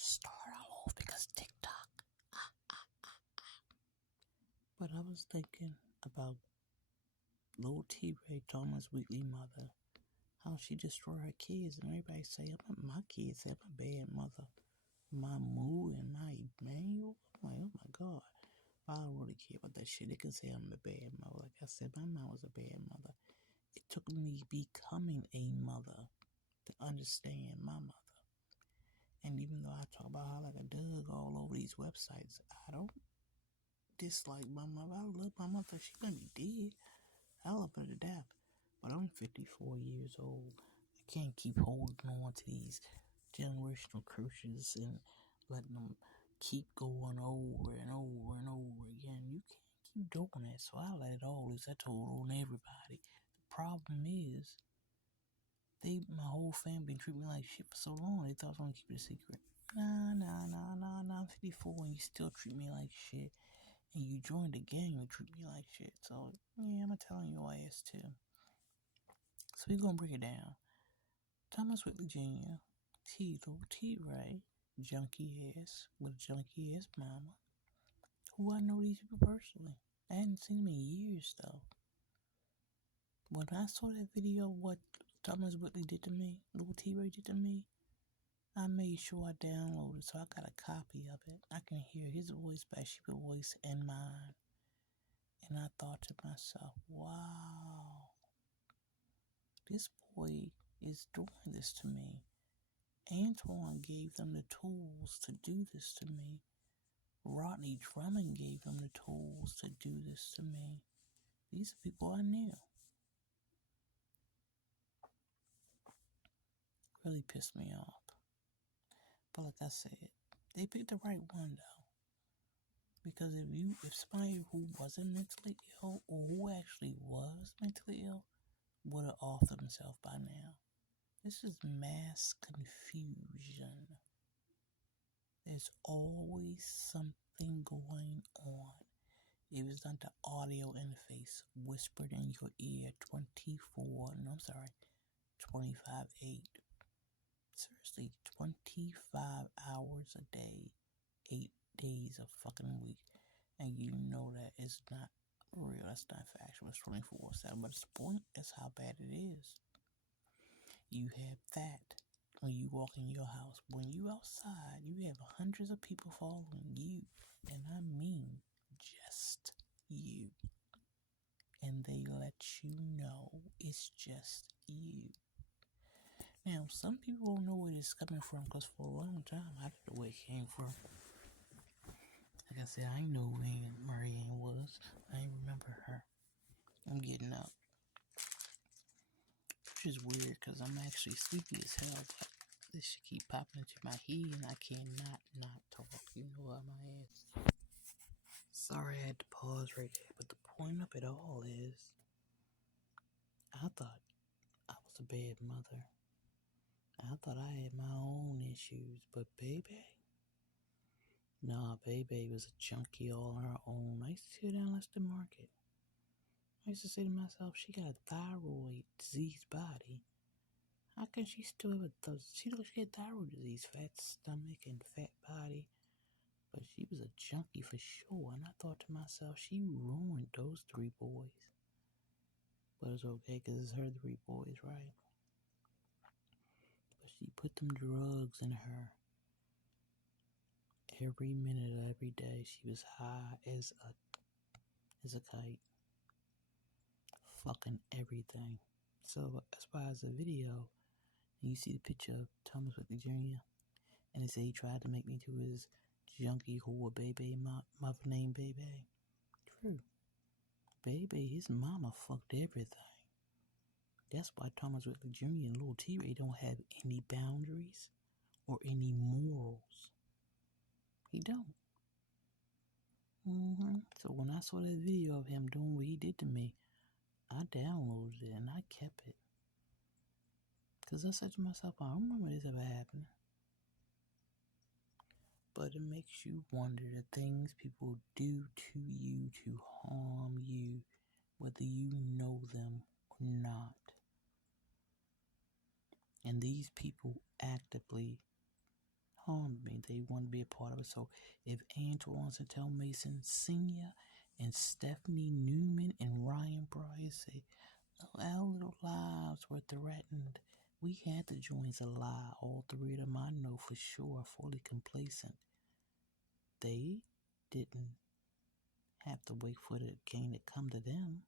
start all over because TikTok. But I was thinking about little T-Ray, Thomas Wheatley mother, how she destroyed her kids, and everybody say, my kids say I'm a bad mother. My mood and my manual, I'm like, oh my God. I don't really care about that shit. They can say I'm a bad mother. Like I said, my mom was a bad mother. It took me becoming a mother to understand my mother. And even though I talk about how like a dog all over these websites, I don't dislike my mother. I love my mother. She gonna be dead. I love her to death. But I'm 54 years old. I can't keep holding on to these generational curses and letting them keep going over and over and over again. You can't keep doing that. So I let it all loose. I told on everybody. The problem is, my whole family treated me like shit for so long. They thought I was gonna keep it a secret. Nah. I'm 54 and you still treat me like shit. And you joined the gang and treat me like shit. So yeah, I'm telling your ass too. So we're gonna break it down. Thomas Wheatley Jr., T-Ray, junkie ass with a junkie ass mama. Who I know these people personally. I hadn't seen them in years though. When I saw that video of what Thomas Wheatley did to me, little T-Ray did to me, I made sure I downloaded, so I got a copy of it. I can hear his voice, Bathsheba's voice, and mine. And I thought to myself, wow, this boy is doing this to me. Antoine gave them the tools to do this to me. Rodney Drummond gave them the tools to do this to me. These are people I knew. Really pissed me off. But like I said, they picked the right one though. Because if somebody who wasn't mentally ill or who actually was mentally ill would have off themselves by now. This is mass confusion. There's always something going on. It was not the audio interface whispered in your ear 25/8. Seriously, 25 hours a day, 8 days a fucking week. And you know that it's not real, that's not factual, it's 24/7. But the point is how bad it is. You have that when you walk in your house. When you outside, you have hundreds of people following you. And I mean just you. And they let you know it's just you. Now, some people don't know where this is coming from because for a long time, I didn't know where it came from. Like I said, I didn't know who Marianne was. I didn't remember her. I'm getting up. Which is weird because I'm actually sleepy as hell, but this should keep popping into my head and I cannot not talk. You know what, my ass. Sorry I had to pause right there, but the point of it all is, I thought I was a bad mother. I thought I had my own issues, but baby, nah, baby was a junkie all on her own. I used to sit down and listen to Market. I used to say to myself, she got a thyroid disease body. How can she still have she looks like she had thyroid disease, fat stomach and fat body. But she was a junkie for sure. And I thought to myself, she ruined those 3 boys. But it's okay because it's her 3 boys, right? But she put them drugs in her. Every minute of every day, she was high as a kite. Fucking everything. So as far as the video, you see the picture of Thomas Wheatley Jr. And they say he tried to make me to his junkie whore baby mother named Baby. True. Baby, his mama fucked everything. That's why Thomas Wheatley Jr. and Lil T-Ray don't have any boundaries or any morals. He don't. So when I saw that video of him doing what he did to me, I downloaded it and I kept it. Because I said to myself, I don't remember this ever happening. But it makes you wonder the things people do to you to harm you, whether you know them or not. And these people actively harmed me. They want to be a part of it. So if Antoine Santel Mason Sr. and Stephanie Newman and Ryan Bryce say, oh, our little lives were threatened, we had to join as a lie. All three of them I know for sure are fully complacent. They didn't have to wait for the gang to come to them.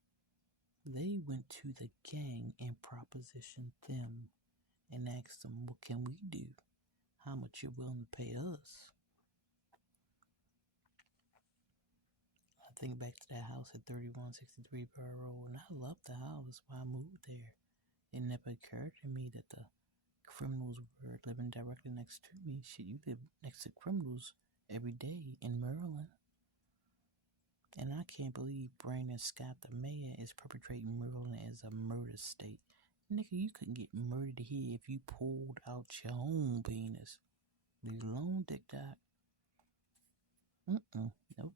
They went to the gang and propositioned them and asked them, what can we do? How much you're willing to pay us? I think back to that house at 3163 Burr Road, and I loved the house when I moved there. It never occurred to me that the criminals were living directly next to me. Shit, you live next to criminals every day in Maryland. And I can't believe Brandon Scott, the mayor, is perpetrating Maryland as a murder state. Nigga, you couldn't get murdered here if you pulled out your own penis. Leave alone, Dick Doc. Nope.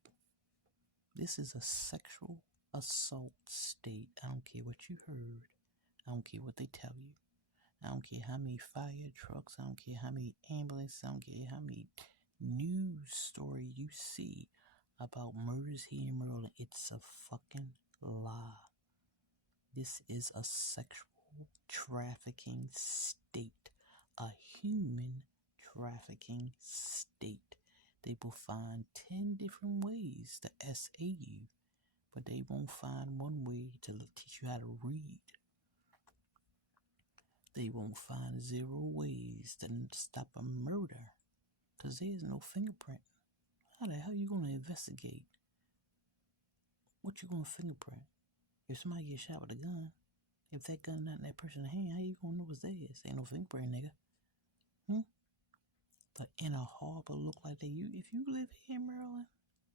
This is a sexual assault state. I don't care what you heard. I don't care what they tell you. I don't care how many fire trucks. I don't care how many ambulances. I don't care how many news stories you see about murders here in Maryland. It's a fucking lie. This is a sexual trafficking state. A human trafficking state. They will find 10 different ways to SA you, but they won't find one way to teach you how to read. They won't find 0 ways to stop a murder, because there's no fingerprint. How the hell are you going to investigate? What you going to fingerprint? If somebody gets shot with a gun, if that gun not in that person's hand, how you going to know it's theirs? Ain't no fingerprint, nigga. The Inner Harbor look like that. If you live here in Maryland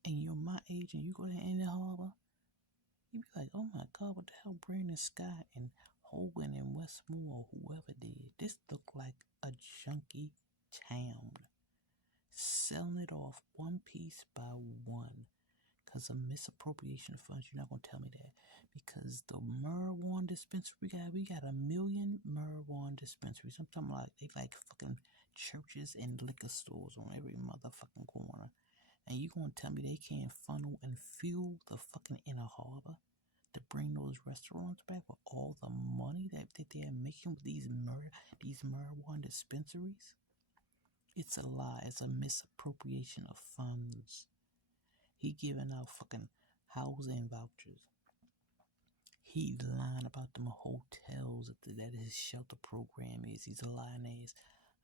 and you're my age and you go to Inner Harbor, you be like, oh my God, what the hell Brandon Scott and Hogan and Westmore or whoever did. This look like a junkie town. Selling it off one piece by one. Because of misappropriation of funds. You're not going to tell me that. Because the marijuana dispensary we got 1 million marijuana dispensaries. I'm talking like they like fucking churches and liquor stores on every motherfucking corner. And you going to tell me they can't funnel and fuel the fucking Inner Harbor to bring those restaurants back with all the money that they're making with these marijuana dispensaries? It's a lie. It's a misappropriation of funds. He giving out fucking housing vouchers. He lying about them hotels that his shelter program is. He's a lying ass.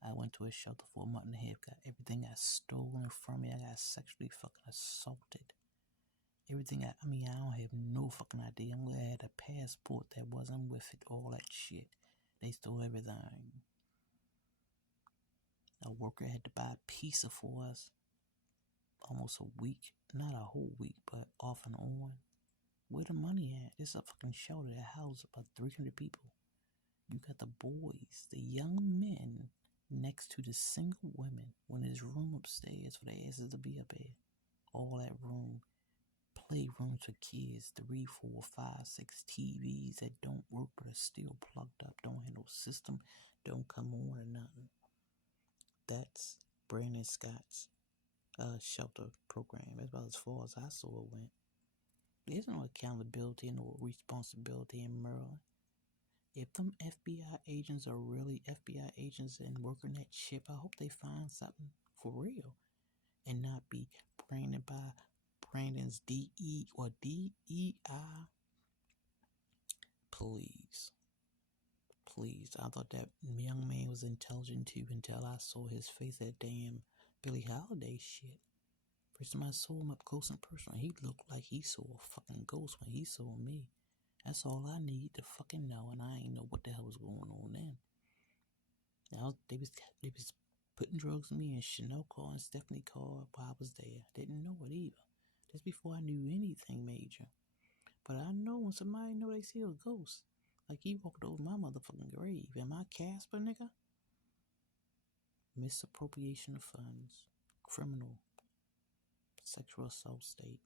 I went to a shelter for a month and a half. Everything got stolen from me. I got sexually fucking assaulted. Everything I don't have no fucking idea. I'm glad I had a passport that wasn't with it. All that shit. They stole everything. A worker had to buy a pizza for us. Almost a week. Not a whole week, but off and on. Where the money at? It's a fucking shelter that houses about 300 people. You got the boys, the young men, next to the single women when there's room upstairs for their asses to be up there. All that room. Playrooms for kids, 3, 4, 5, 6 TVs that don't work but are still plugged up, don't have no system, don't come on or nothing. That's Brandon Scott's shelter program. That's about as far as I saw it went. There's no accountability, no responsibility in Maryland. If them FBI agents are really FBI agents and working that ship, I hope they find something for real and not be branded by Brandon's DE or DEI. Please. I thought that young man was intelligent too until I saw his face at damn Billie Holiday shit. First time I saw him up close and personal, he looked like he saw a fucking ghost when he saw me. That's all I need to fucking know, and I ain't know what the hell was going on then. Now they was putting drugs in me in Chanel car and Stephanie car while I was there. Didn't know it either. That's before I knew anything major. But I know when somebody know they see a ghost. Like he walked over my motherfucking grave. Am I Casper, nigga? Misappropriation of funds. Criminal. Sexual assault state.